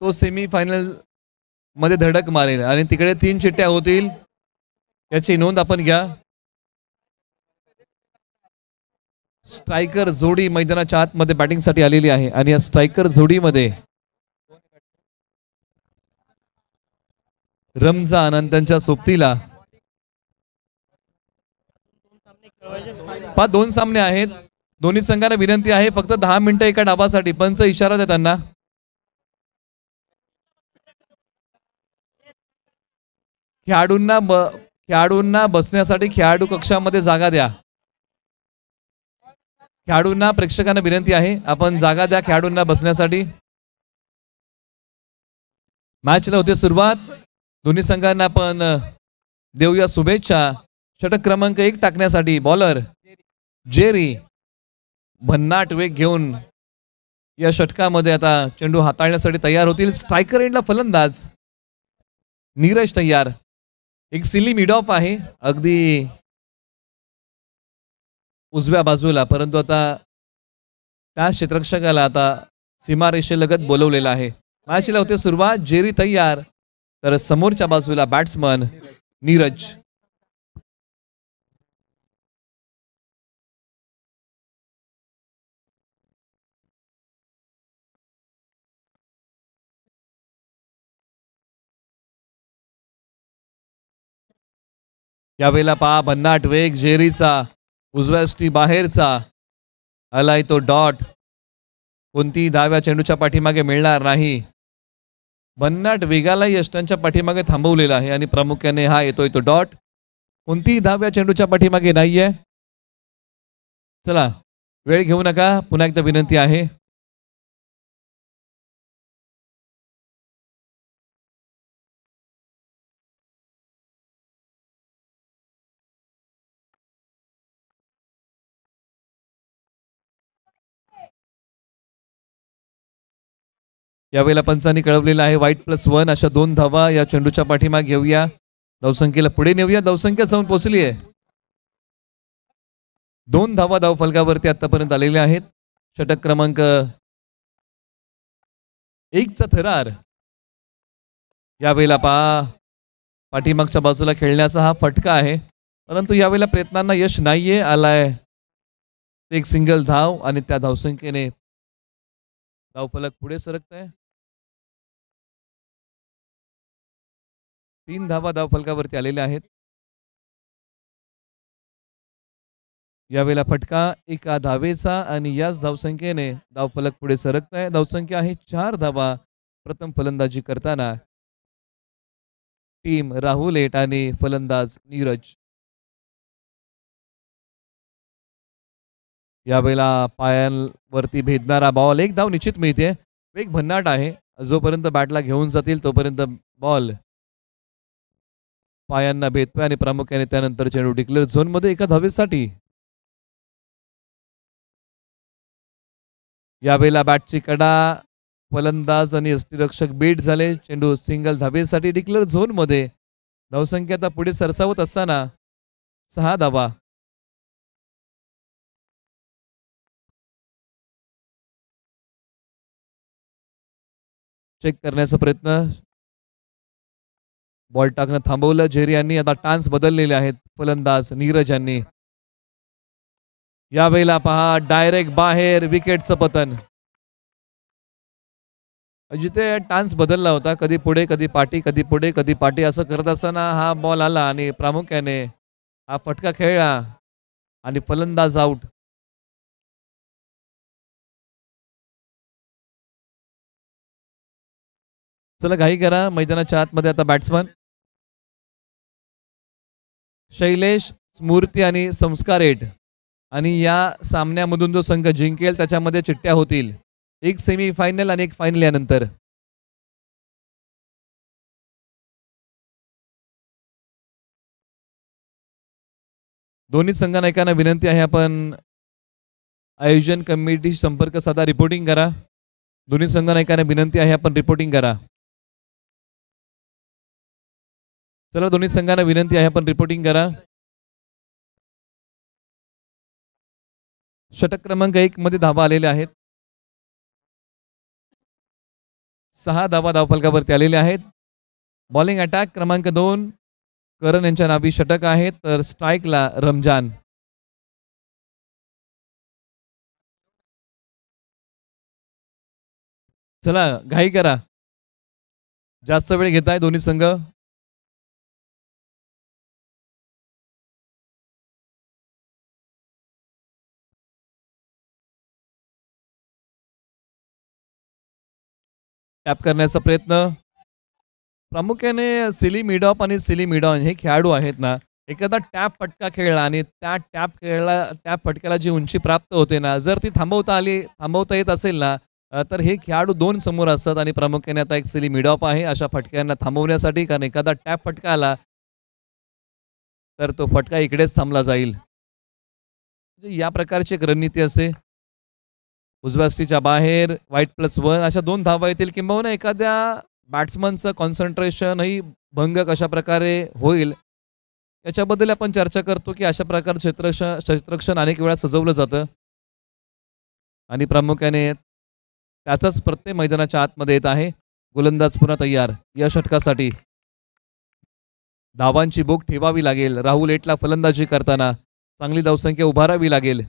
तो semi final मध्ये धडक मारेल आणि तिकडे 3 चिठ्ठ्या होतील याची नोंद आपण घ्या. स्ट्रायकर जोडी मैदानाच्या आतमध्ये बॅटिंगसाठी आलेली आहे आणि या स्ट्रायकर जोडीमध्ये रमजान आणि त्यांच्या सोबतीला 2 सामने आहेत. दोन्ही संघांना विनंती आहे फक्त 10 मिनिटं एका डावासाठी. पंच इशारा द्या त्यांना. खेळाडूंना बसण्यासाठी खेळाडू कक्षामध्ये जागा द्या. खेळाडूंना प्रेक्षकांना विनंती आहे आपण जागा द्या खेळाडूंना बसण्यासाठी. मॅचला होते सुरुवात. दोन्ही संघांना आपण देऊया शुभेच्छा. षटक क्रमांक 1 टाकण्यासाठी बॉलर जेरी भन्नाट वेग घेऊन या षटकामध्ये आता चेंडू हाताळण्यासाठी तयार होतील. स्ट्रायकर एंडला फलंदाज नीरज तयार. एक सिली मिड ऑफ आहे अगदी उजव्या बाजूला, परंतु आता त्या क्षेत्ररक्षकाला आता सीमारेषेलगत बोलवलेलं आहे. मॅचला होते सुरुवात. जेरी तयार तर समोरच्या बाजूला बॅट्समन नीरज. यावेळेला पहा भन्नाट वेग जेरीचा. उजव्या स्टी बाहेरचा आलाय तो डॉट. कोणती धाव्या चेंडूच्या पाठीमागे मिळणार नाही. भन्नाट वेगालाही यष्टांच्या पाठीमागे थांबवलेला आहे आणि प्रामुख्याने हा येतोय तो डॉट. कोणतीही धाव्या चेंडूच्या पाठीमागे नाहीये. चला वेळ घेऊ नका. पुन्हा एकदा विनंती आहे. यावेळेला पंचांनी कळवलेलं आहे वाईट +1 अशा 2 धावा या चेंडूच्या पाठीमागे घेऊया. धावसंख्येला पुढे नेऊया. धावसंख्या जाऊन पोहोचली आहे. 2 धावा धावफलकावरती आतापर्यंत आलेल्या आहेत. षटक क्रमांक 1चा थरार. यावेळेला पहा पाठीमागच्या बाजूला खेळण्याचा हा फटका आहे, परंतु यावेळेला प्रयत्नांना यश नाहीये. आलाय एक सिंगल धाव आणि त्या धावसंख्येने धावफलक पुढे सरकत आहे. 3 धावा धावफलकावरती आलेल्या आहेत. यावेळेला फटका एका धावेचा आणि याच धावसंख्येने धावफलक पुढे सरकत आहे. धावसंख्या आहे 4 धावा. प्रथम फलंदाजी करताना टीम राहुल एट आणि फलंदाज नीरज. यावेळेला पायांवरती भेदणारा बॉल. 1 धाव निश्चित मिळते. वेग भन्नाट आहे. जोपर्यंत बॅटला घेऊन जातील तोपर्यंत बॉल पायांना भेदतोय आणि प्रामुख्याने त्यानंतर चेंडू डिक्लेअर झोन मध्ये एका धावेसाठी. यावेळेला बॅटची कडा. फलंदाज आणि यष्टीरक्षक बीट झाले. चेंडू सिंगल धावेसाठी डिक्लेअर झोन मध्ये. धावसंख्या आता पुढे सरसावत असताना 6 धावा. चेक करण्याचा प्रयत्न. बॉल टाकणं थांबवलं जेरी यांनी. आता टान्स बदललेले आहेत फलंदाज नीरज यांनी. यावेळेला पहा डायरेक्ट बाहेर. विकेटचं पतन. जिथे टान्स बदलला होता, कधी पुढे कधी पाठी, कधी पुढे कधी पाठी असं करत असताना हा बॉल आला आणि प्रामुख्याने हा फटका खेळला आणि फलंदाज आउट. चला घाई करा. मैदानाच्या आतमध्ये आता बॅट्समन शैलेश, स्मृती आणि संस्कार एट. आणि या सामन्यामधून जो संघ जिंकेल त्याच्यामध्ये चिठ्ठ्या होतील. एक सेमी फायनल आणि एक फायनल यानंतर. दोन्ही संघांना एकाना विनंती आहे आपण आयोजन कमिटी संपर्क साधा. रिपोर्टिंग करा. दोन्ही संघांना एकाना विनंती आहे आपण रिपोर्टिंग करा. चला दोन्ही संघांना विनंती आहे आपण रिपोर्टिंग करा. षटक क्रमांक 1 मध्ये धावा आलेल्या आहेत. 6 धावा धावफलकावरती आलेल्या आहेत. बॉलिंग अटॅक क्रमांक 2 करण यांच्या नावी षटक आहे, तर स्ट्राईकला रमजान. चला घाई करा. जास्त वेळ घेताय दोन्ही संघ. टॅप करण्याचा प्रयत्न. प्रामुख्याने सिली मिडॉप आणि सिली मिडॉन हे खेळाडू आहेत ना, एखादा टॅप फटका खेळला आणि त्या टॅप फटक्याला जी उंची प्राप्त होते ना, जर ती थांबवता येत असेल ना, तर हे खेळाडू 2 समोर असतात आणि प्रामुख्याने आता एक सिली मिडॉप आहे अशा फटक्यांना थांबवण्यासाठी. कारण एखादा टॅप फटका आला, तर तो फटका इकडेच थांबला जाईल. म्हणजे या प्रकारची एक रणनीती असते. उजव्या स्टीच्या बाहेर व्हाईट+1 अशा 2 धावा येतील किंबहुना एखाद्या बॅट्समनचं कॉन्सन्ट्रेशनही भंग कशाप्रकारे होईल, याच्याबद्दल आपण चर्चा करतो, की अशा प्रकारे क्षेत्ररक्षण अनेक वेळा सजवलं जातं आणि प्रामुख्याने त्याचाच प्रत्यय मैदानाच्या आतमध्ये येत आहे. गोलंदाज पुन्हा तयार या षटकासाठी. धावांची भूक ठेवावी लागेल. राहुल एटला फलंदाजी करताना चांगली धावसंख्या उभारावी लागेल.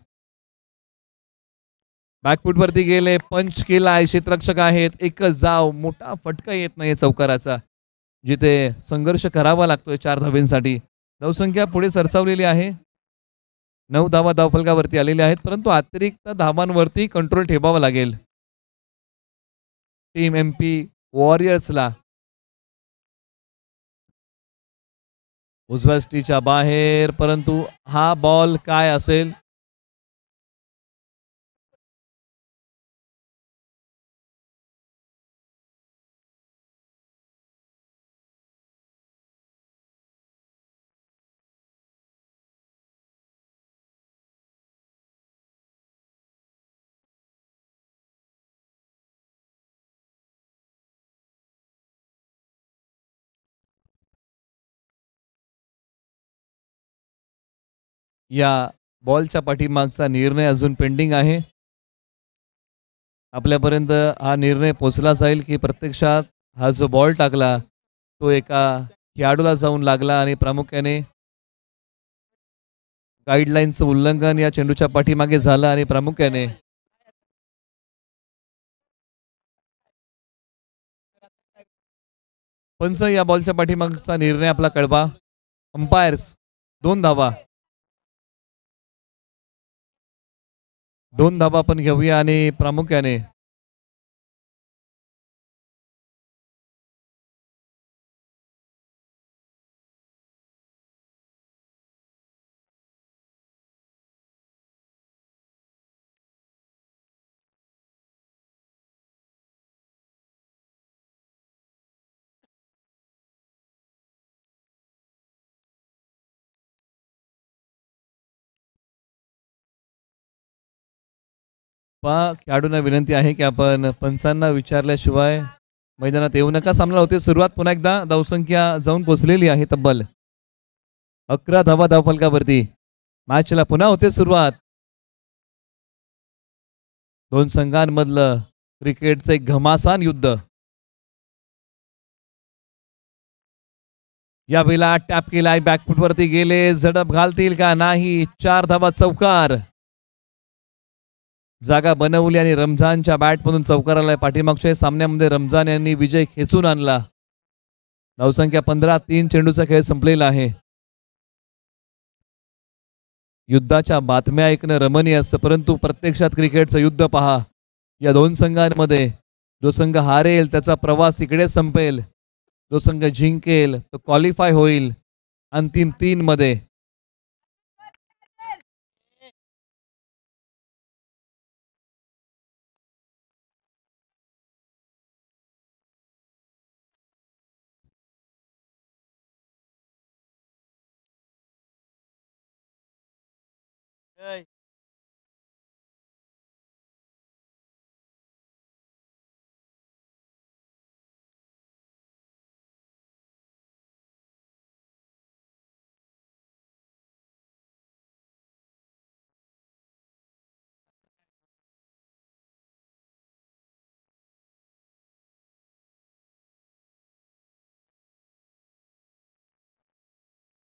बॅकफूटवरती गेले, पंच केलाय, क्षेत्ररक्षक आहेत. एकच धाव, मोठा फटका येत नाहीये चौकाराचा. जिथे संघर्ष करावा लागतोय 4 धावेंसाठी. धावसंख्या पुढे सरसावलेली आहे. 9 धावा धावफलकावरती आलेल्या आहेत, परंतु अतिरिक्त धावांवरती कंट्रोल ठेवावा लागेल. टीम एमपी वॉरियर्सला. उजव्या स्टीच्या बाहेर, परंतु हा बॉल काय असेल? या बॉलच्या पाठीमागचा निर्णय अजून पेंडिंग आहे. आपल्यापर्यंत हा निर्णय पोहोचला जाईल, की प्रत्यक्षात हा जो बॉल टाकला, तो एका खेळाडूला जाऊन लागला आणि प्रामुख्याने गाईडलाईनचं उल्लंघन या चेंडूच्या पाठीमागे झालं आणि प्रामुख्याने पंच या बॉलच्या पाठीमागचा निर्णय आपला कळवा. अंपायर्स 2 धावा. 2 धावा आपण घेऊया आणि प्रामुख्याने खेळाडूंना विनंती आहे, की आपण पंचांना विचारल्याशिवाय मैदानात येऊ नका. सामना होते सुरुवात. पुन्हा एकदा धावसंख्या जाऊन पोहोचलेली आहे तब्बल 11 धावा धावफलकावरती. मॅचला पुन्हा होते सुरुवात. 2 संघांमधलं क्रिकेटचं एक घमासान युद्ध. या वेळेला टॅप केलाय, बॅकफूटवरती गेले, झडप घालतील का नाही? 4 धावा चौकार. जागा बनवली आणि रमजानच्या बॅटमधून चौकार आलाय. पाठीमागच्या सामन्यामध्ये रमजान यांनी विजय खेचून आणला. धावसंख्या 15-3. चेंडूचा खेळ संपलेला आहे. युद्धाच्या बातम्या ऐकणं रमणीय असतं, परंतु प्रत्यक्षात क्रिकेटचं युद्ध पहा. या 2 संघांमध्ये जो संघ हारेल त्याचा प्रवास इकडेच संपेल. जो संघ जिंकेल तो क्वालिफाय होईल अंतिम 3 मध्ये.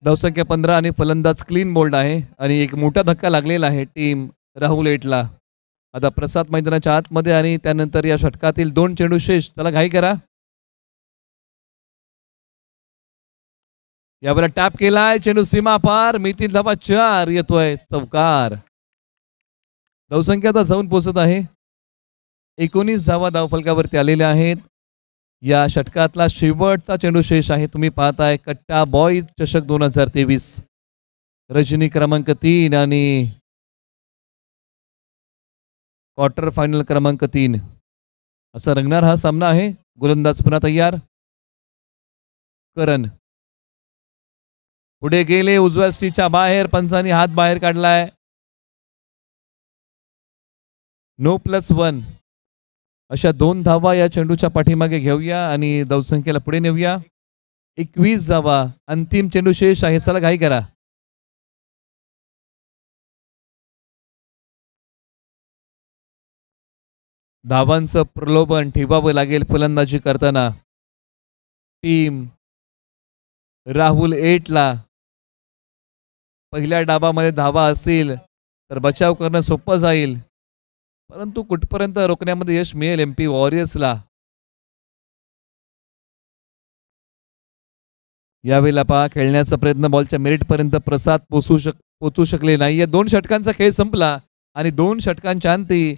धावसंख्या 15 आणि फलंदाज क्लीन बोल्ड आहे आणि एक मोठा धक्का लागलेला आहे टीम राहुल एटला. आता प्रसाद मैदानाच्या आतमध्ये आणि त्यानंतर या षटकातील 2 चेंडू शेष. चला घाई करा. यावेळेला टॅप केलाय चेंडू सीमा पार. मिळतील धावा 4. येतोय चौकार. धावसंख्या आता जाऊन पोहोचत आहे 19 धावा धावफलकावरती आलेल्या आहेत. या षटकातला शेवटचा चेंडू शेष आहे. तुम्ही पाहताय कट्टा बॉईज चषक 2023 रजनी क्रमांक 3 आणि क्वार्टर फायनल क्रमांक 3 असा रंगणार हा सामना आहे. गोलंदाज पुन्हा तयार. करण पुढे गेले उजव्या स्टीच्या बाहेर. पंचांनी हात बाहेर काढलाय. नो +1 अशा 2 धावा या चेंडूच्या पाठीमागे घेऊया आणि धावसंख्येला पुढे नेऊया. 21 धावा अंतिम चेंडू शेष आहे. चला घाई करा. धावांचं प्रलोभन ठेवावं लागेल फलंदाजी करताना. टीम राहुल एटला पहिल्या डाबामध्ये धावा असेल तर बचाव करणं सोपं जाईल, परंतु कुठपर्यंत रोखण्यामध्ये यश मिळेल MP वॉरियर्सला. यावेळेला पहा खेळण्याचा प्रयत्न बॉलच्या मेरिटपर्यंत प्रसाद पोचू शकले नाहीये. 2 षटकांचा खेळ संपला आणि 2 षटकांच्या अंती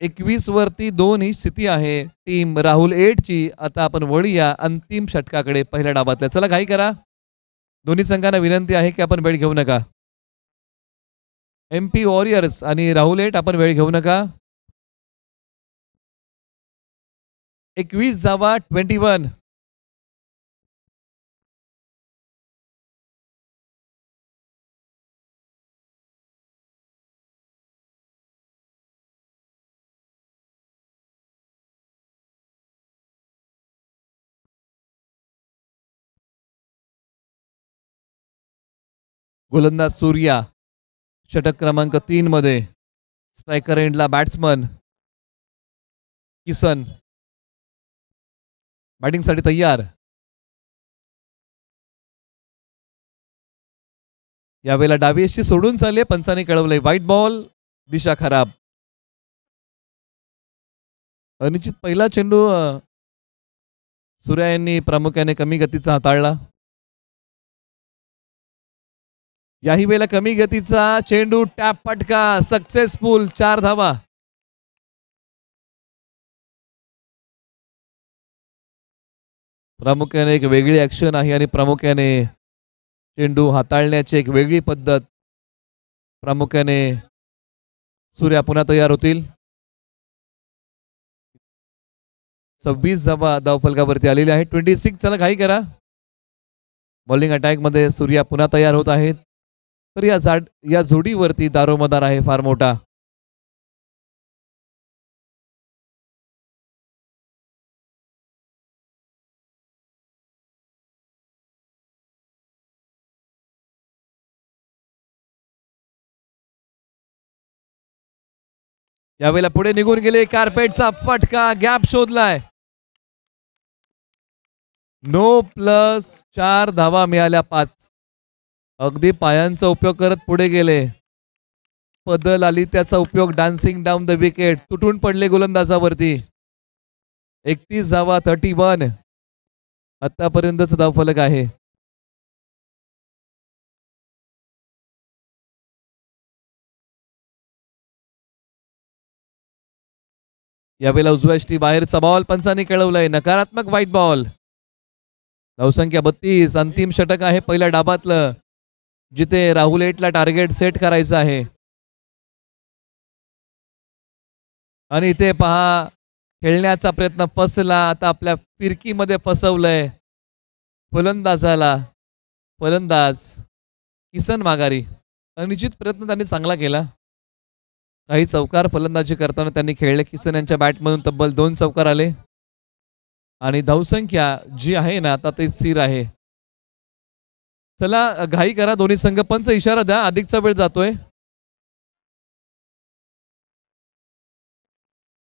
21 वरती 2 ही स्थिती आहे टीम राहुल एटची. आता आपण वळूया अंतिम षटकाकडे पहिल्या डाबातल्या. चला घाई करा. दोन्ही संघांना विनंती आहे की आपण वेळ घेऊ नका. MP वॉरियर्स आणि राहुल एट आपण वेळ घेऊ नका. 21 धावा 21. गोलंदाज सूर्या षटक क्रमांक 3 मध्ये. स्ट्रायकर एंडला बॅट्समन किसन बॅटिंगसाठी तयार. यावेळेला डावीशी सोडून चालले. पंचाने कळवलंय व्हाईट बॉल. दिशा खराब. अनिश्चित पहिला चेंडू सूर्या यांनी प्रामुख्याने कमी गतीचा हाताळला. याही वेळेला कमी गतीचा चेंडू टॅप फटका सक्सेसफुल. 4 धावा. प्रामुख्याने एक वेगळी ऍक्शन आहे आणि प्रामुख्याने चेंडू हाताळण्याची एक वेगळी पद्धत. प्रामुख्याने सूर्या पुन्हा तयार होतील. 26 धावा धावफलकावरती आलेले आहेत. 26. चला घाई करा. बॉलिंग अटॅक मध्ये सूर्या पुन्हा तयार होत आहेत. तर या जोडीवरती दारोमदार आहे फार मोठा. यावेळेला पुढे निघून गेले. कार्पेटचा फटका. गॅप शोधलाय. नो +4 धावा मिळाल्या. 5. अगदी पायांचा उपयोग करत पुढे गेले. पदल आली त्याचा उपयोग. Dancing down the wicket. तुटून पडले गोलंदाजावरती. 31 धावा 31 आतापर्यंतच धावफलक आहे. यावेळेला उजव्या स्टी बाहेरचा बॉल. पंचाने कळवलंय नकारात्मक व्हाईट बॉल. धावसंख्या 32. अंतिम षटक आहे पहिल्या डाबातलं, जिथे राहुल एटला टार्गेट सेट करायचं आहे. आणि इथे पहा खेळण्याचा प्रयत्न फसला. आता आपल्या फिरकीमध्ये फसवलंय फलंदाजाला. फलंदाज किसन माघारी. अनिश्चित प्रयत्न त्यांनी चांगला केला. काही चौकार फलंदाजी करताना त्यांनी खेळले. किसन यांच्या बॅटमधून तब्बल 2 चौकार आले आणि धावसंख्या जी आहे ना आता ते स्थिर आहे. चला घाई करा. दोन्ही संघ. पंच इशारा द्या. अधिकचा वेळ जातोय.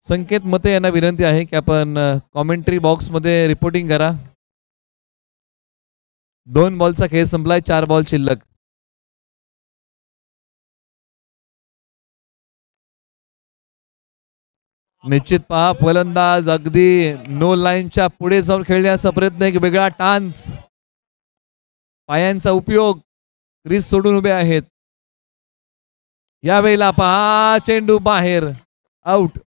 संकेत मते यांना विनंती आहे की आपण कॉमेंट्री बॉक्स मध्ये रिपोर्टिंग करा. 2 बॉलचा खेळ संपलाय, 4 बॉल शिल्लक. निश्चित पहा, फलंदाज अगदी नो लाईनच्या पुढे जाऊन खेळण्याचा प्रयत्न, एक वेगळा टान्स, पायांचा उपयोग, क्रीज सोडून उभे आहेत. यावेळेला पहा, चेंडू बाहेर, आउट.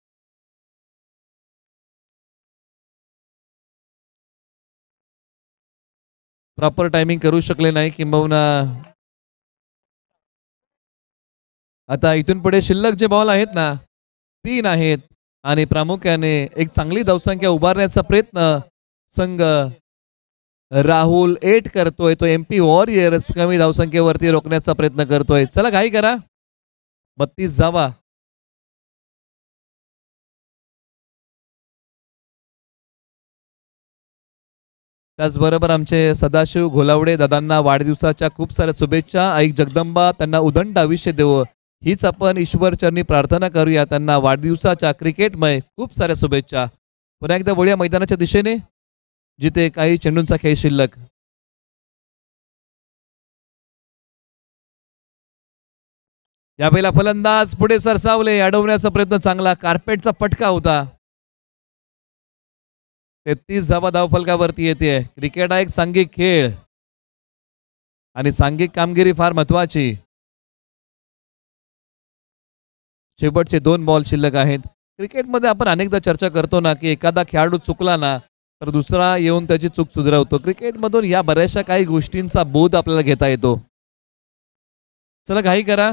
प्रॉपर टायमिंग करू शकले नाही, किंबहुना आता इथून पुढे शिल्लक जे बॉल आहेत ना, 3 आहेत आणि प्रामुख्याने एक चांगली धावसंख्या उभारण्याचा प्रयत्न संघ राहुल 8 करतोय. तो MP वॉरियर्स कमी धावसंख्येवरती रोखण्याचा प्रयत्न करतोय. चला घाई करा, 32 जावा. त्याचबरोबर आमचे सदाशिव घोलावडे दादांना वाढदिवसाच्या खूप साऱ्या शुभेच्छा. आई जगदंबा त्यांना उदंड आयुष्य देवो, हीच आपण ईश्वरचरणी प्रार्थना करूया. त्यांना वाढदिवसाच्या क्रिकेटमय खूप साऱ्या शुभेच्छा. पुन्हा एकदा वळूया मैदानाच्या दिशेने, जिथे काही चेंडूंचा खेळ शिल्लक. यावेळेला फलंदाज पुढे सरसावले, अडवण्याचा प्रयत्न चांगला, कार्पेटचा फटका होता. 33 धावा धावफलकावरती येते. क्रिकेट हा एक सांघिक खेळ आणि सांघिक कामगिरी फार महत्वाची. शेवटचे 2 बॉल शिल्लक आहेत. क्रिकेटमध्ये आपण अनेकदा चर्चा करतो ना, की एखादा खेळाडू चुकला ना, तर दुसरा येऊन त्याची चूक सुधारवतो. क्रिकेटमधून या बऱ्याचशा काही गोष्टींचा बोध आपल्याला घेता येतो. चला घाई करा.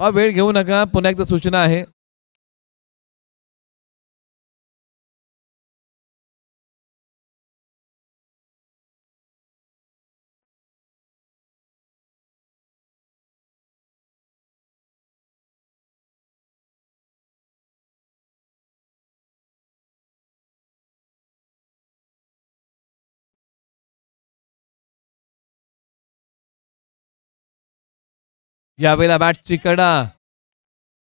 हा वेळ घेऊ नका. पुन्हा एकदा सूचना आहे, यावेळेला बॅटची कडा,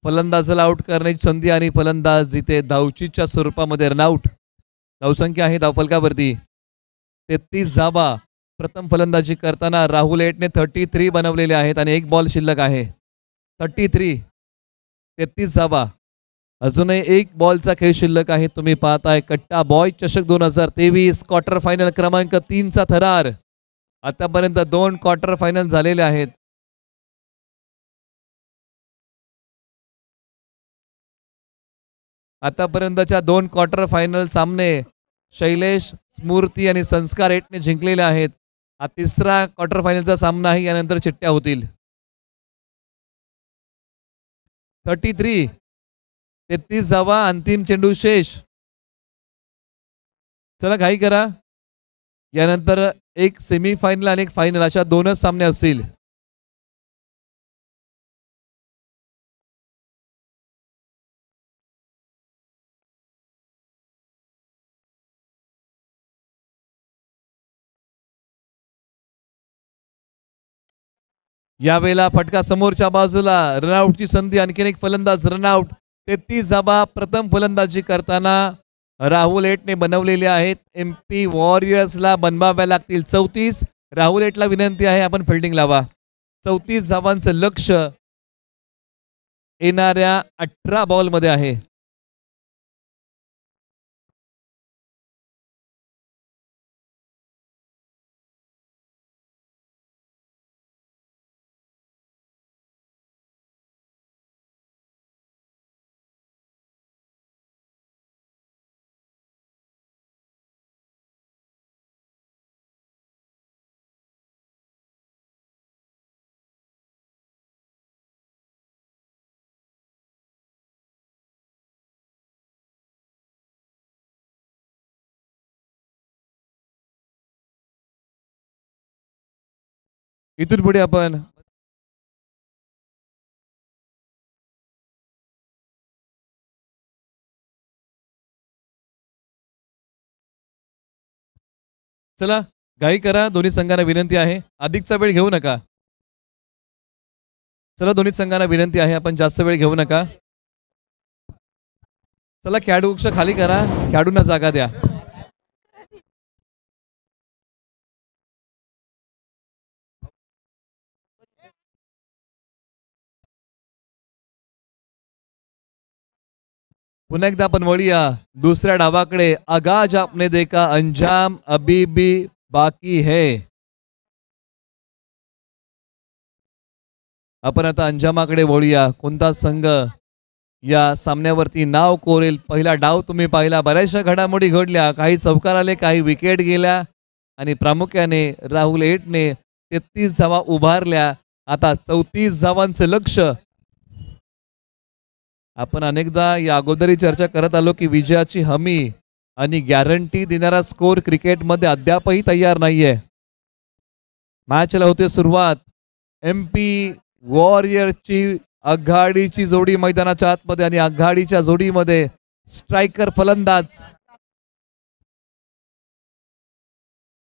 फलंदाजाला आउट करण्याची संधी आणि फलंदाज इथे धावचीच्या स्वरूपामध्ये रनआउट. धावसंख्या आहे धावफलकावरती 33 धावा. प्रथम फलंदाजी करताना राहुल 8ने 33 बनवलेले आहेत आणि 1 बॉल शिल्लक आहे. 33 धावा. अजूनही 1 बॉलचा खेळ शिल्लक आहे. तुम्ही पाहताय कट्टा बॉय चषक 2023 क्वार्टर फायनल क्रमांक 3चा थरार. आतापर्यंत 2 क्वार्टर फायनल झालेले आहेत. आतापर्यंतच्या 2 क्वार्टर फायनल सामने शैलेश, स्मृती आणि संस्कार 8ने जिंकलेले आहेत. हा 3रा क्वार्टर फायनलचा सामना आहे. यानंतर चिट्ट्या होतील. 33 धावा, अंतिम चेंडू शेष. चला घाई करा. यानंतर एक सेमीफायनल आणि एक फायनल अशा 2च सामने असतील. यावेळेला फटका समोरच्या बाजूला, रनआउटची संधी, आणखीन एक फलंदाज रनआउट. 33 धावा प्रथम फलंदाजी करताना राहुल 8ने बनवलेले आहेत. MP वॉरियर्सला बनवाव्या लागतील 34. राहुल 8ला विनंती आहे, आपण फिल्डिंग लावा. 34 धावांचं लक्ष येणाऱ्या 18 बॉलमध्ये आहे. इथून पुढे आपण चला घाई करा. दोन्ही संघांना विनंती आहे, अधिकचा वेळ घेऊ नका. चला दोन्ही संघांना विनंती आहे, आपण जास्त वेळ घेऊ नका. चला खेळाडू कक्ष खाली करा, खेळाडूंना जागा द्या. पुन्हा एकदा आपण वळूया दुसऱ्या डावाकडे. आगाज आपने देखा अंजाम अभी भी बाकी है. आपण आता अंजामाकडे वळूया. कोणता संघ या सामन्यावरती नाव कोरेल? पहिला डाव तुम्ही पाहिला, बऱ्याचशा घडामोडी घडल्या, काही चौकार आले, काही विकेट गेल्या आणि प्रामुख्याने राहुल एटने 33 धावा उभारल्या. आता 34 धावांचं लक्ष. आपण अनेकदा या अगोदरही चर्चा करत आलो की विजयाची हमी आणि गॅरंटी देणारा स्कोर क्रिकेटमध्ये अद्यापही तयार नाहीये. मॅचला होते सुरुवात. MP वॉरियरची आघाडीची जोडी मैदानाच्या आतमध्ये आणि आघाडीच्या जोडीमध्ये स्ट्रायकर फलंदाज.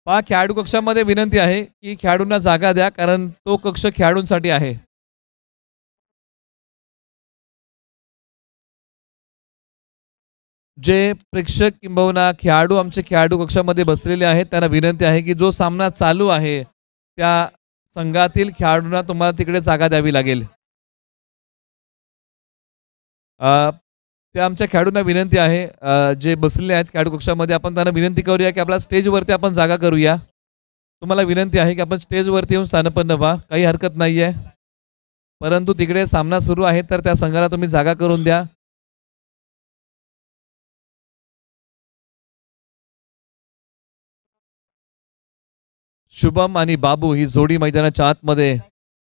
खेळाडू कक्षामध्ये विनंती आहे की खेळाडूंना जागा द्या, कारण तो कक्ष खेळाडूंसाठी आहे. जे प्रेक्षक किंबहुना खेळाडू आमचे खेळाडू कक्षामध्ये बसलेले आहेत त्यांना विनंती आहे की जो सामना चालू आहे त्या संघातील खेळाडूंना तुम्हाला तिकडे जागा द्यावी लागेल. त्या आमच्या खेळाडूंना विनंती आहे, जे बसलेले आहेत खेळाडू कक्षामध्ये, आपण त्यांना विनंती करूया की आपल्या स्टेजवरती आपण जागा करूया. तुम्हाला विनंती आहे की आपण स्टेजवरती येऊन स्थानपन्न व्हा, काही हरकत नाही आहे. परंतु तिकडे सामना सुरू आहे तर त्या संघाला तुम्ही जागा करून द्या. शुभम आणि बाबू ही जोडी मैदानाच्या आतमध्ये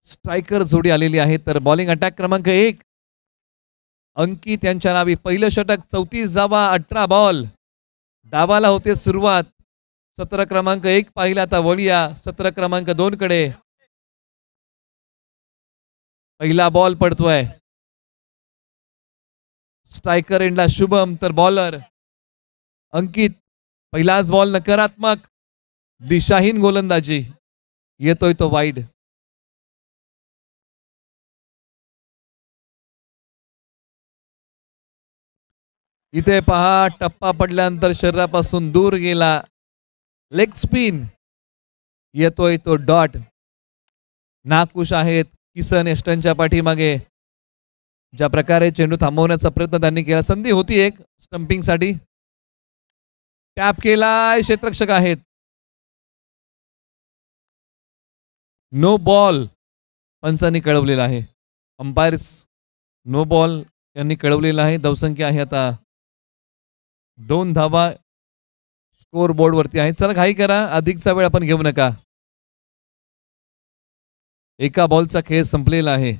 स्ट्रायकर जोडी आलेली आहे. तर बॉलिंग अटॅक क्रमांक 1 अंकित यांच्या नावी पहिलं षटक. 34 धावा, 18 बॉल. डावाला होते सुरुवात. सत्र क्रमांक 1 पाहिला, आता वळूया सत्र क्रमांक 2 कडे. पहिला बॉल पडतोय. स्ट्रायकर एंडला शुभम, तर बॉलर अंकित. पहिलाच बॉल नकारात्मक, दिशाहीन गोलंदाजी. येतोय तो वाईड. इथे पहा, टप्पा पडल्यानंतर शरीरापासून दूर गेला. Leg spin. येतोय तो डॉट. नाखुश आहेत किसन एस्टनच्या पाठीमागे. ज्या प्रकारे चेंडू थांबवण्याचा प्रयत्न त्यांनी केला, संधी होती एक स्टंपिंग साठी. टॅप केलाय, क्षेत्ररक्षक आहेत. नो बॉल पंचांनी कळवलेला आहे. अंपायर्स नो बॉल यांनी कळवलेला आहे. धावसंख्या आहे आता 2 धावा स्कोर बोर्ड वरती आहे. चला घाई करा, अधिकचा वेळ आपण घेऊ नका. एका बॉलचा खेळ संपलेला आहे.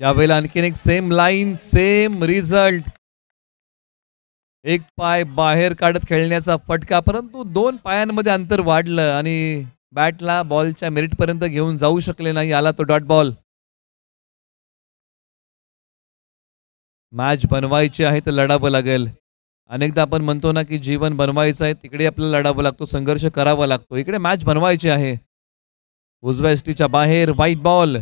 यावेळेला आणखीन एक सेम लाईन, सेम रिझल्ट. एक पाय बाहेर काढत खेळण्याचा फटका, परंतु 2 पायांमध्ये अंतर वाढलं आणि बॅटला बॉलच्या मेरिट पर्यंत घेऊन जाऊ शकले नाही. आला तो डॉट बॉल. मॅच बनवायची आहे तर लढावं लागेल. अनेकदा आपण म्हणतो ना की जीवन बनवायचं आहे, तिकडे आपल्याला लढावं लागतो, संघर्ष करावा लागतो. इकडे मॅच बनवायची आहे. उजव्या एसटीच्या बाहेर व्हाईट बॉल.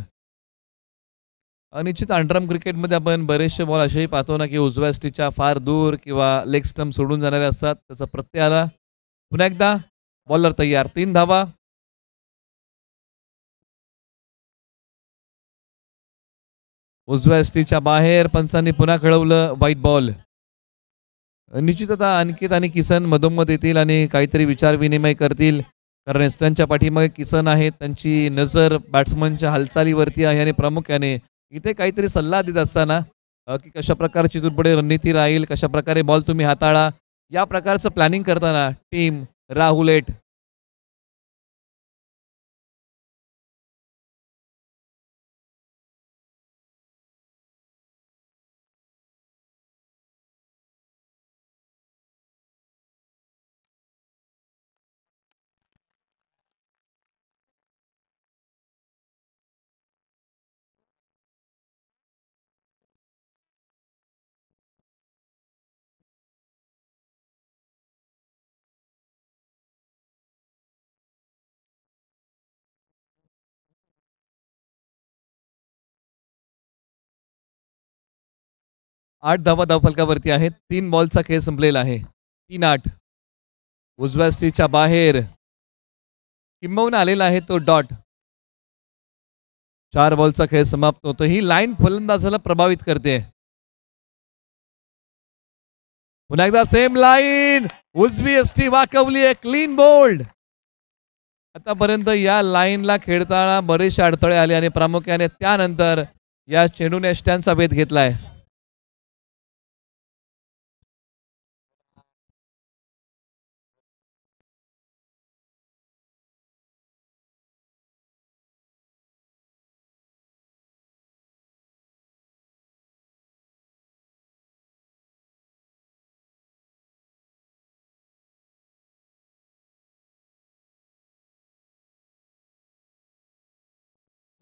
अनिश्चित अंडरम क्रिकेटमध्ये आपण बरेचसे बॉल असेही पाहतो ना की उजव्या स्टिचच्या फार दूर किंवा लेग स्टंप सोडून जाणारे असतात. त्याचा प्रत्यय आला. पुन्हा एकदा बॉलर तयार. 3 धावा. उजव्या स्टिचच्या बाहेर पंचांनी पुन्हा कळवलं व्हाईट बॉल. निश्चित आता अंकित आणि किसन मधोमध येतील आणि काहीतरी विचार विनिमय करतील, कारण एस्टनच्या पाठीमागे किसन आहेत. त्यांची नजर बॅट्समनच्या हालचालीवरती आहे आणि प्रामुख्याने इथे काहीतरी सल्ला देत असताना की कशा प्रकारची पुढे रणनीती राहील, कशा प्रकारे बॉल तुम्ही हाताळा, या प्रकारचं प्लॅनिंग करताना टीम राहुल एट. 8 धावा धावफलकावरती आहेत. 3 बॉलचा खेळ संपलेला आहे. 3-8. उजव्या स्टीच्या बाहेर किंबहुना आलेला आहे तो डॉट. 4 बॉलचा खेळ समाप्त होतो. ही लाईन फलंदाजाला प्रभावित करते. पुन्हा एकदा सेम लाईन. उजवी एसटी वाकवली आहे. Clean bowled. आतापर्यंत या लाईनला खेळताना बरेचसे अडथळे आले आणि प्रामुख्याने त्यानंतर या चेंडूने एष्ट्यांचा वेध घेतलाय.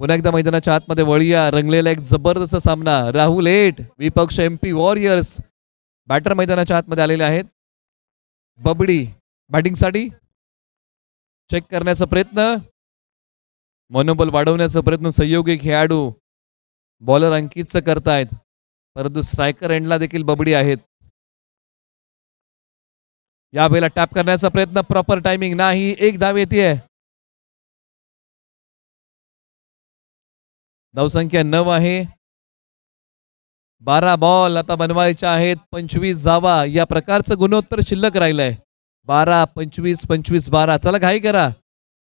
पुन्हा एकदा मैदानाच्या आतमध्ये वळूया. रंगलेला एक जबरदस्त सामना. राहुल 8 विपक्ष MP वॉरियर्स. बॅटर मैदानाच्या आतमध्ये आलेले आहेत. बबडी बॅटिंगसाठी चेक करण्याचा प्रयत्न. मनोबल वाढवण्याचा प्रयत्न सहयोगी खेळाडू बॉलर अंकितचं करतायत. परंतु स्ट्रायकर एंडला देखील बबडी आहेत. या वेळेला टॅप करण्याचा प्रयत्न. प्रॉपर टायमिंग नाही. एक धाव येते. धावसंख्या 9 आहे. 12 बॉल आता बनवायच्या आहेत. 25 धावा या प्रकारचं गुणोत्तर शिल्लक राहिलंय. 12 25 25 12. चला घाई करा.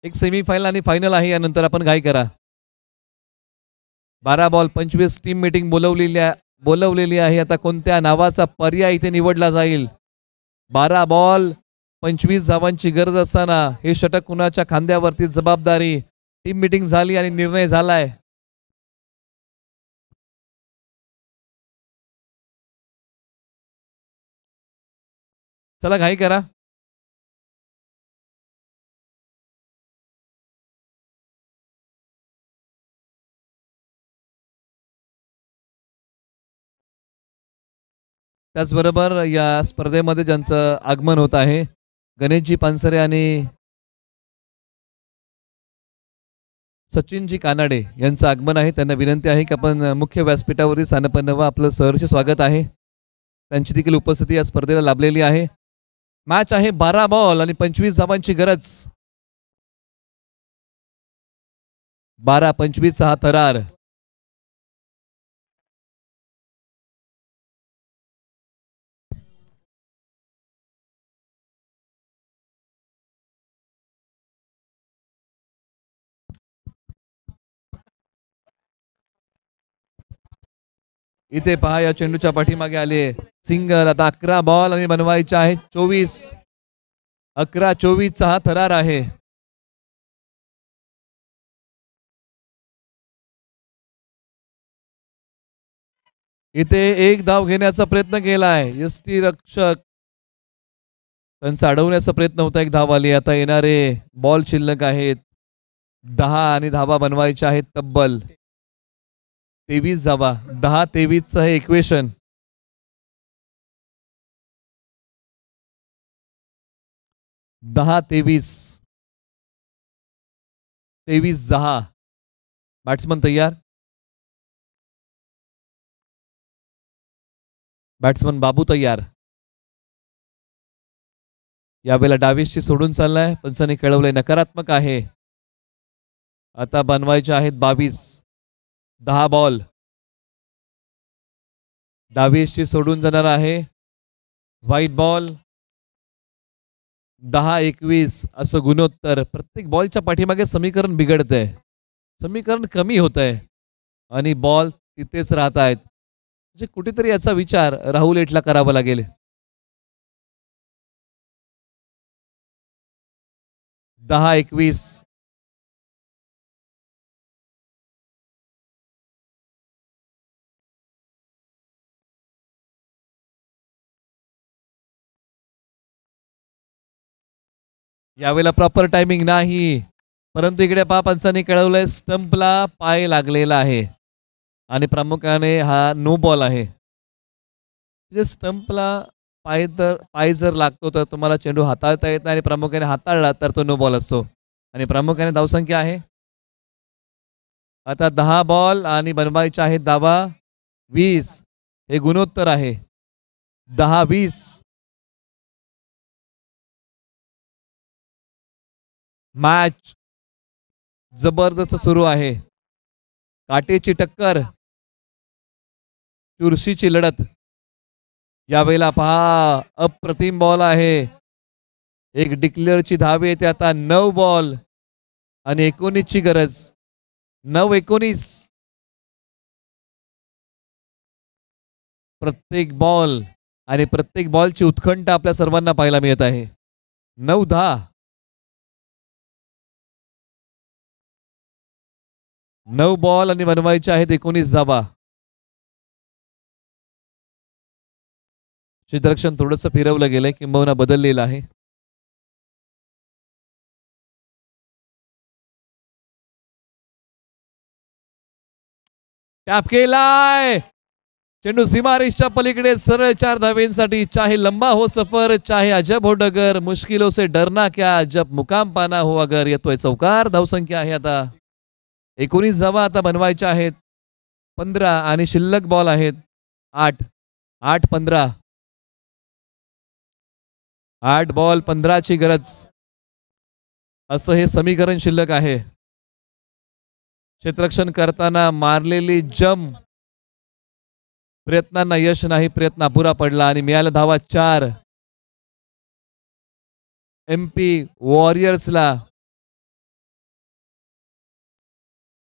एक सेमीफायनल आणि फायनल आहे. यानंतर आपण घाई करा. 12 बॉल 25. टीम मीटिंग बोलवलेली आहे. आता कोणत्या नावाचा पर्याय इथे निवडला जाईल. 12 बॉल 25 धावांची गरज असताना हे षटक कुणाच्या खांद्यावरती जबाबदारी. टीम मीटिंग झाली आणि निर्णय झालाय. चला घाई करा. त्याचबरोबर या स्पर्धेमध्ये ज्यांचं आगमन होत आहे गणेशजी पानसरे आणि सचिनजी कानाडे यांचं आगमन आहे. त्यांना विनंती आहे की आपण मुख्य व्यासपीठावरती स्थानपन्न व्हा. आपलं सहर्ष स्वागत आहे. त्यांची देखील उपस्थिती या स्पर्धेला लाभलेली आहे. मॅच आहे 12 बॉल आणि 25 धावांची गरज. 12-25 हा थरार. इथे पहा या चेंडूच्या पाठीमागे आले सिंगल. आता 11 बॉल आणि बनवायचे आहे 24. 11-24 हा थरार आहे. इथे एक धाव घेण्याचा प्रयत्न केलाय. एसटी रक्षक त्यांचा अडवण्याचा प्रयत्न होता. एक धाव आली. आता येणारे बॉल शिल्लक आहेत 10 आणि धावा बनवायच्या आहेत तब्बल 23 धावा. 10-23 हे इक्वेशन. 10-23 23-10. बॅट्समन तयार. बॅट्समन बाबू तयार. यावेळेला डावीशी सोडून चाललाय. पंचांनी कळवलंय नकारात्मक आहे. आता बनवायचे आहेत 22. 10 बॉल. डावीशी सोडून जाणार आहे. White ball. 10-21 असं गुणोत्तर. प्रत्येक बॉलच्या पाठीमागे समीकरण बिघडतंय. समीकरण कमी होत आहे आणि बॉल तिथेच राहत आहेत. म्हणजे कुठेतरी याचा विचार राहुल 8ला करावा लागेल. 10-21. यावेळेला प्रॉपर टायमिंग नाही. परंतु इकडे पहा पंचांनी कळवलंय स्टंपला पाय लागलेला आहे आणि प्रामुख्याने हा नो बॉल आहे. म्हणजे स्टंपला पाय जर लागतो तर तुम्हाला चेंडू हाताळता येत नाही आणि प्रामुख्याने हाताळला तर तो नो बॉल असतो. आणि प्रामुख्याने धावसंख्या आहे आता 10 बॉल आणि बनवायचे आहेत धावा 20. हे गुणोत्तर आहे. 10-20. मॅच जबरदस्त सुरू आहे. काटेची टक्कर, चुरशीची लढत. यावेळेला पहा, अप्रतिम बॉल आहे. एक डिक्लेअरची धाव येते आता. 9 बॉल आणि 19 ची गरज. 9-19. प्रत्येक बॉल आणि प्रत्येक बॉलची उत्कंठा आपल्या सर्वांना पाहायला मिळत आहे. 9-10. 9 बॉल आणि बनवायचे आहेत 19 धावा. क्षेत्ररक्षण थोडंसं फिरवलं गेलंय, किंबहुना बदललेलं आहे. टॅप केलाय. चेंडू सीमारेषच्या पलीकडे सरळ 4 धावेंसाठी. चाहे लंबा हो सफर, चाहे अजब हो डगर, मुश्किलों से डरना क्या, जब मुकाम पाना हो अगर. येतोय चौकार. धावसंख्या आहे आता 19 धावा आता बनवायच्या आहेत. 15 आणि शिल्लक बॉल आहेत 8. 8-15. 8 बॉल 15 ची गरज, असं हे समीकरण शिल्लक आहे. क्षेत्ररक्षण करताना मारलेली जम, प्रयत्नांना यश नाही. प्रयत्न अपुरा पडला आणि मिळाल्या धावा 4. MP वॉरियर्सला.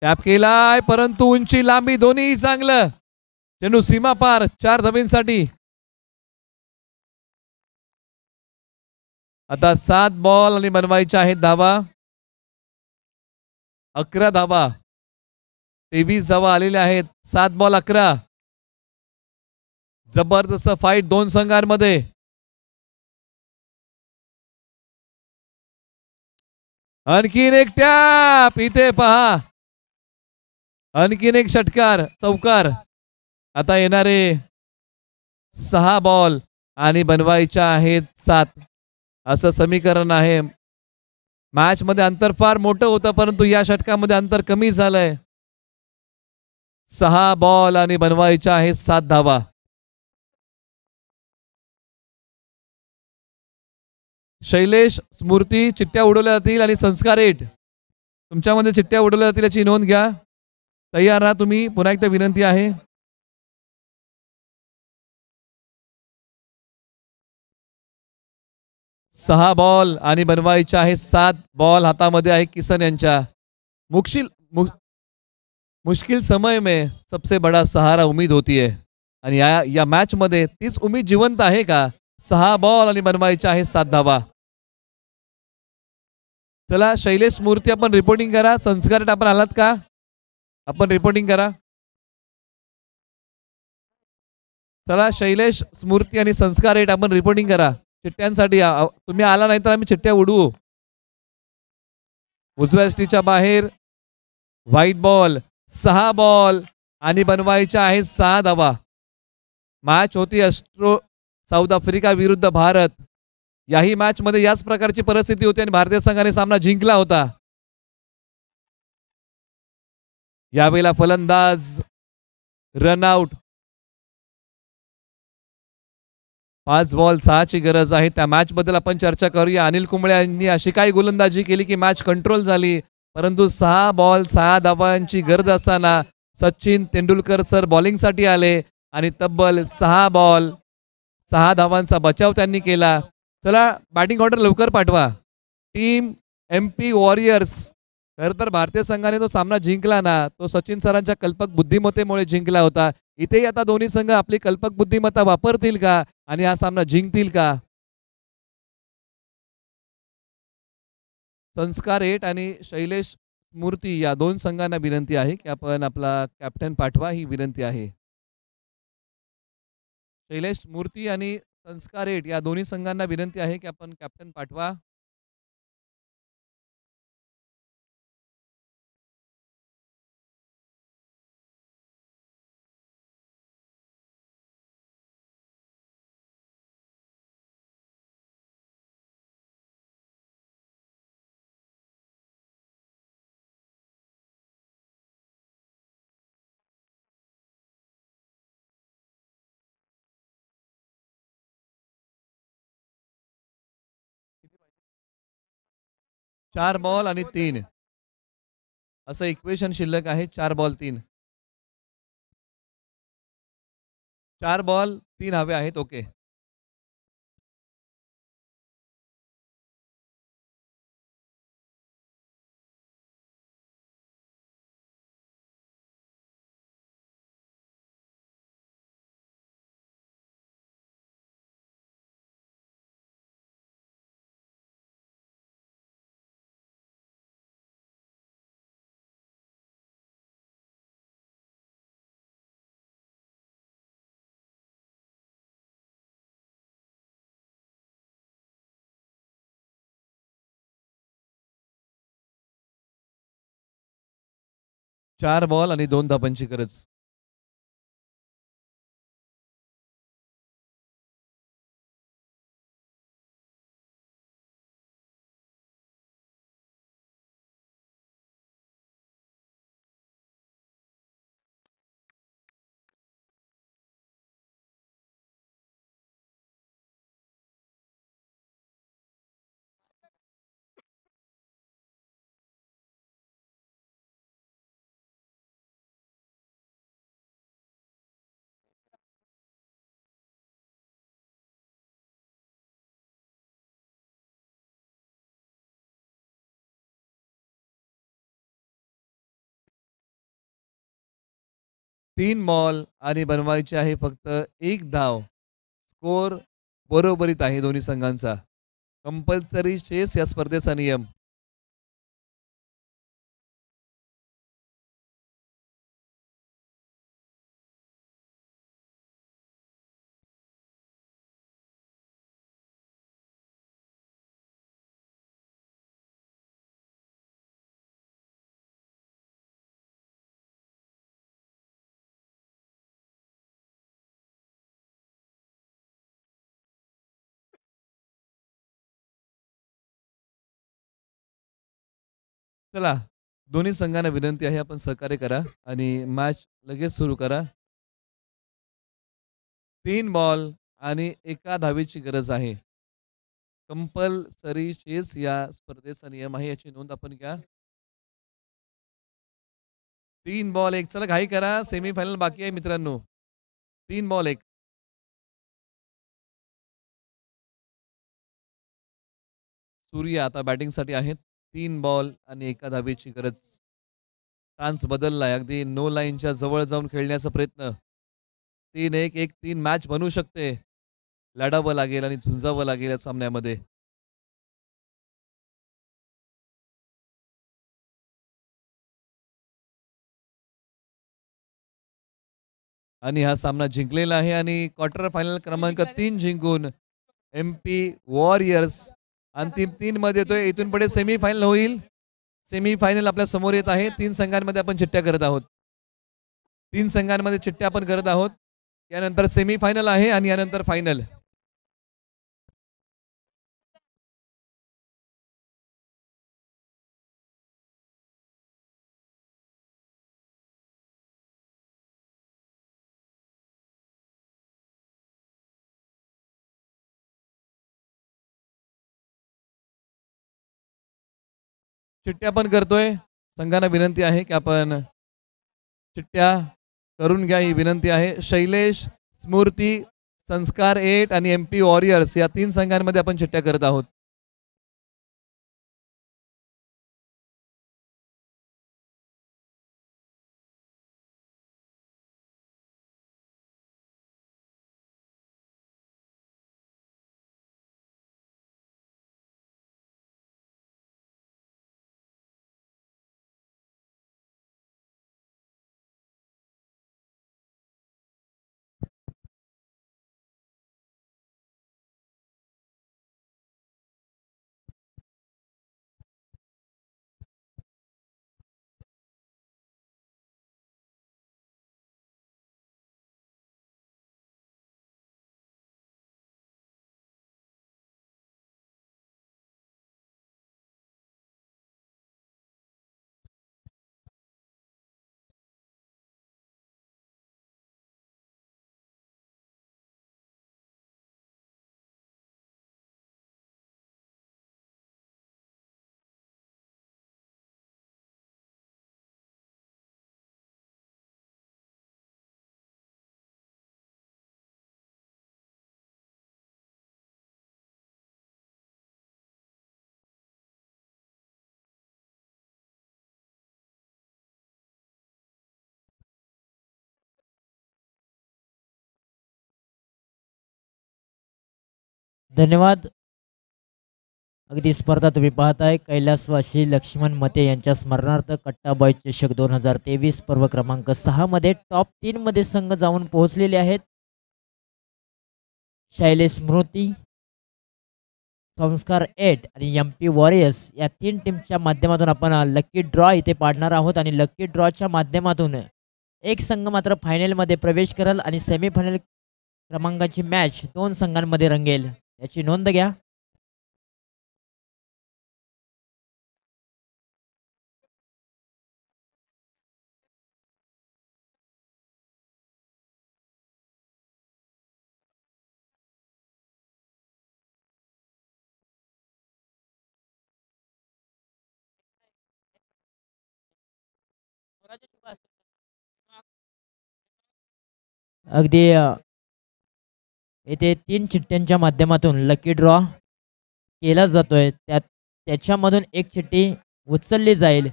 टॅप केलाय, परंतु उंची लांबी दोन्ही चांगलं. चेंडू सीमा पार 4 धावेंसाठी. आता 7 बॉल आणि बनवायच्या आहेत धावा. 11 धावा. 23 धावा आलेल्या आहेत. 7 बॉल 11. जबरदस्त फाईट दोन संघांमध्ये. आणखीन एक टॅप. इथे पहा, आणखीन एक षटकार, चौकार. आता येणारे 6 बॉल आणि बनवायच्या आहेत 7. असं समीकरण आहे. मॅच मध्ये अंतर फार मोठं होतं, परंतु या षटकामध्ये अंतर कमी झालंय. 6 बॉल आणि बनवायच्या आहेत 7 धावा. शैलेश, स्मृती चिठ्ठ्या उडवल्या जातील आणि संस्कार 8 तुमच्यामध्ये चिठ्ठ्या उडवल्या जातील याची नोंद घ्या. तयार राहा तुम्ही. पुन्हा एकदा विनंती आहे. सहा बॉल आणि बनवायचे आहे 7 बॉल. हातामध्ये आहे किसन यांच्या. मुश्किल समय में सबसे बड़ा सहारा उम्मीद होती है. आणि या मॅच मध्ये तीच उम्मीद जिवंत आहे का? 6 बॉल आणि बनवायचे आहे 7 धावा. चला शैलेश, मूर्ती आपण रिपोर्टिंग करा. संस्कार आपण आलात का? आपण रिपोर्टिंग करा. चला शैलेश, स्मृती आणि संस्कार 8 आपण रिपोर्टिंग करा चिठ्ठ्यांसाठी. तुम्ही आला नाही तर आम्ही चिठ्ठ्या उडवू. उजव्या स्टीच्या बाहेर व्हाईट बॉल. 6 बॉल आणि बनवायच्या आहेत 6 धावा. मॅच होती साऊथ आफ्रिका विरुद्ध भारत. याही मॅच मध्ये याच प्रकारची परिस्थिती होती आणि भारतीय संघाने सामना जिंकला होता. यावेळेला फलंदाज रनआउट. 5 बॉल 6 ची गरज आहे. त्या मॅच बद्दल आपण चर्चा करूया. अनिल कुंबळे यांनी अशी काही गोलंदाजी केली की मॅच कंट्रोल झाली, परंतु 6 बॉल 6 धावांची गरज असताना सचिन तेंडुलकर सर बॉलिंगसाठी आले आणि तब्बल 6 बॉल 6 धावांचा बचाव त्यांनी केला. चला बॅटिंग ऑर्डर लवकर पाठवा. Team MP warriors. खर तर भारतीय संघाने तो सामना जिंकला ना, तो सचिन सरांच्या कल्पक बुद्धिमत्तेमुळे जिंकला होता. इथेही आता दोन्ही संघ आपली कल्पक बुद्धिमत्ता वापरतील का आणि हा सामना जिंकतील का? संस्कार 8 आणि शैलेश मूर्ती या दोन संघांना विनंती आहे की आपण आपला कॅप्टन पाठवा. ही विनंती आहे. शैलेश मूर्ती आणि संस्कार 8 या दोन्ही संघांना विनंती आहे की आपण कॅप्टन पाठवा. 4 बॉल आणि 3 असं इक्वेशन शिल्लक आहे. 4 बॉल 3. 4 बॉल 3 हवे आहेत. ओके. 4 बॉल आणि 2 धाबांची गरज. 3 बॉल आणि बनवायचे आहे फक्त 1 धाव. स्कोर बरोबरीत आहे दोन्ही संघांचा. कंपल्सरी चेस या स्पर्धेचा नियम. चला, दोन्ही संघांना विनंती आहे आपण सहकार्य करा आणि मॅच लगेच सुरू करा. 3 बॉल आणि 1 धावेची गरज आहे. कंपल्सरी चेस या स्पर्धेचा नियम आहे. याची नोंद आपण घ्या. 3 बॉल 1. चला घाई करा. सेमीफायनल बाकी आहे मित्रांनो. 3 बॉल 1. सूर्य आता बॅटिंगसाठी आहेत. 3 बॉल आणि 1 धावेची गरज. चान्स बदललाय. अगदी नो लाईनच्या जवळ जाऊन खेळण्याचा प्रयत्न. 3-1, 1-3 मॅच बनू शकते. लढावं लागेल आणि झुंजावं लागेल या सामन्यामध्ये. आणि हा सामना जिंकलेला आहे आणि क्वार्टर फायनल क्रमांक 3 जिंकून एम-पी वॉरियर्स अंतिम 3 मध्ये येतोय. इथून पुढे सेमीफायनल होईल. सेमीफायनल आपल्या समोर येत आहे. 3 संघांमध्ये आपण चिठ्ठ्या करत आहोत. 3 संघांमध्ये चिठ्ठ्या आपण करत आहोत. यानंतर सेमीफायनल आहे आणि यानंतर फायनल. चिठ्ठ्या पण करतोय. संघांना विनंती आहे की आपण चिठ्ठ्या करून घ्या ही विनंती आहे. शैलेश, स्मृती, संस्कार 8 आणि एम-पी वॉरियर्स या 3 संघांमध्ये आपण चिठ्ठ्या करत आहोत. धन्यवाद. अगदी स्पर्धा तुम्ही पाहताय कैलासवासी लक्ष्मण मते यांच्या स्मरणार्थ कट्टा बॉय चषक 2023 पर्व क्रमांक 6 मध्ये टॉप 3 मध्ये संघ जाऊन पोहोचलेले आहेत. शैलेश स्मृती, संस्कार 8 आणि एमपी वॉरियर्स या 3 टीमच्या माध्यमातून आपण लकी ड्रॉ इथे पाडणार आहोत आणि लकी ड्रॉच्या माध्यमातून एक संघ मात्र फायनलमध्ये प्रवेश करेल आणि सेमीफायनल क्रमांकाची मॅच 2 संघांमध्ये रंगेल. याची नोंद घ्या. अगदी येथे 3 चिठ्ठ्यांच्या माध्यमातून लकी ड्रॉ केला जातोय. त्याच्यामधून एक चिठ्ठी उचलली जाईल.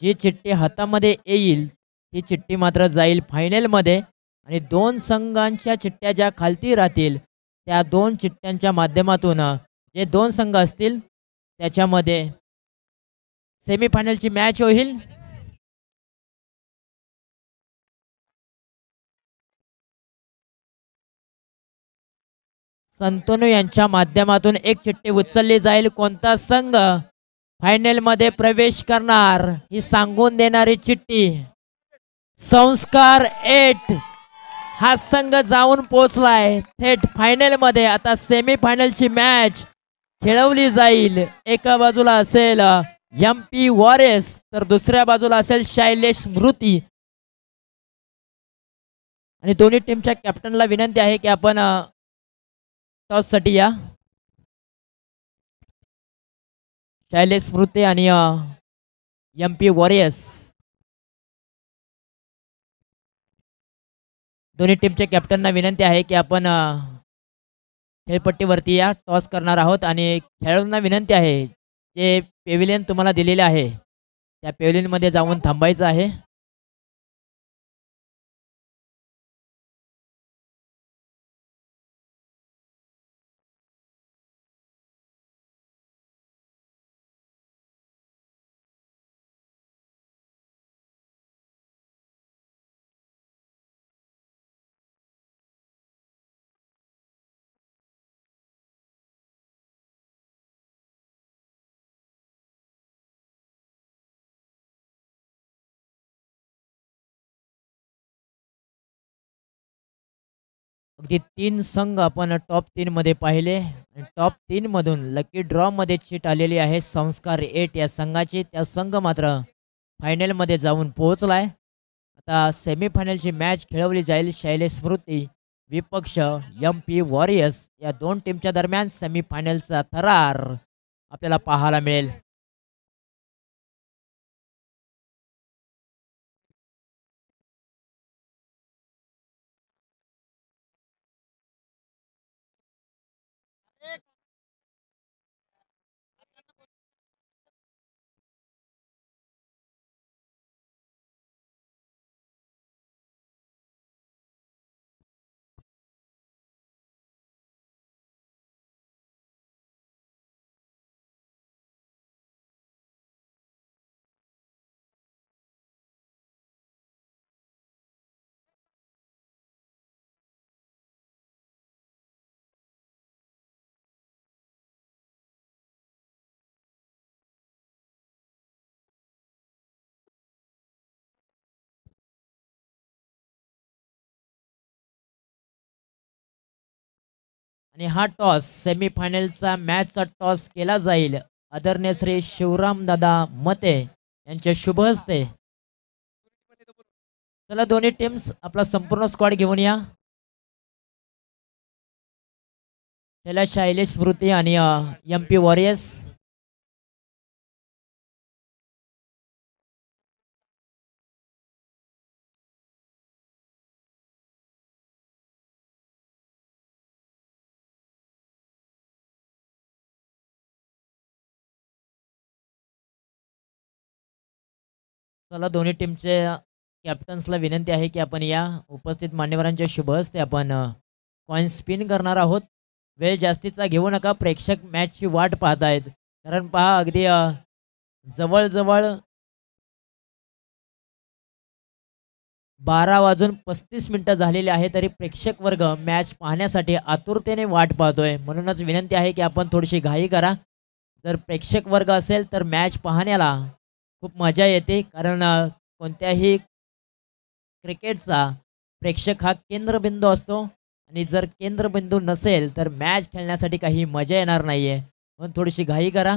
जी चिठ्ठी हातामध्ये येईल ती चिठ्ठी मात्र जाईल फायनलमध्ये आणि 2 संघांच्या चिठ्ठ्या ज्या खालती राहतील त्या 2 चिठ्ठ्यांच्या माध्यमातून जे 2 संघ असतील त्याच्यामध्ये सेमीफायनलची मॅच होईल. संतनू यांच्या माध्यमातून एक चिठ्ठी उचलली जाईल. कोणता संघ फायनल मध्ये प्रवेश करणार ही सांगून देणारी चिठ्ठी. संस्कार 8 हा संघ जाऊन पोहोचलाय थेट फायनल मध्ये. आता सेमी फायनलची मॅच खेळवली जाईल. एका बाजूला असेल एमपी वॉरियर्स तर दुसऱ्या बाजूला असेल शैलेश स्मृती. आणि दोन्ही टीमच्या कॅप्टनला विनंती आहे की आपण टॉस साठी या. शैलेश स्मृती आणि एमपी वॉरियर्स दोन्ही टीमच्या कॅप्टनना विनंती आहे की आपण खेळपट्टीवरती या. टॉस करणार आहोत आणि खेळाडूंना विनंती आहे जे पेव्हिलियन तुम्हाला दिलेले आहे त्या पेव्हिलियनमध्ये जाऊन थांबायचं आहे. अगदी 3 संघ आपण टॉप 3 मध्ये पाहिले. टॉप 3 मधून लकी ड्रॉ मध्ये चिट आलेली आहे संस्कार 8 या संघाची. त्या संघ मात्र फायनल मध्ये जाऊन पोहोचलाय. आता सेमीफायनलची मॅच खेळवली जाईल. शैलेश स्मृती विपक्ष एमपी वॉरियर्स या 2 टीमच्या दरम्यान सेमीफायनलचा थरार आपल्याला पाहायला मिळेल. आणि हा टॉस सेमीफायनलचा मॅचचा टॉस केला जाईल आदरणीय श्री शिवराम दादा मते यांच्या शुभ हस्ते. चला दोन्ही टीम्स आपला संपूर्ण स्क्वॉड घेऊन या. त्याला शैलेश स्मृती आणि एमपी वॉरियर्स. चला दोन्ही टीमचे कॅप्टन्सला विनंती आहे की आपण या. उपस्थित मान्यवरांच्या शुभ हस्ते आपण कॉइन स्पिन करणार आहोत. वेळ जास्तीचा घेऊ नका. प्रेक्षक मॅचची वाट पाहतायत. कारण पहा अगदी जवळ-जवळ 12 वाजून 35 मिनिटं झालेली आहे. तरी प्रेक्षक वर्ग मॅच पाहण्यासाठी आतुरतेने वाट पाहतोय. म्हणूनच विनंती आहे की आपण थोडीशी घाई करा. जर प्रेक्षक वर्ग असेल तर मॅच पाहण्याला खूप मजा येते. कारण कोणत्याही क्रिकेटचा प्रेक्षक हा केंद्रबिंदू असतो आणि जर केंद्रबिंदू नसेल तर मॅच खेळण्यासाठी काही मजा येणार नाहीये. म्हणून थोडीशी घाई करा.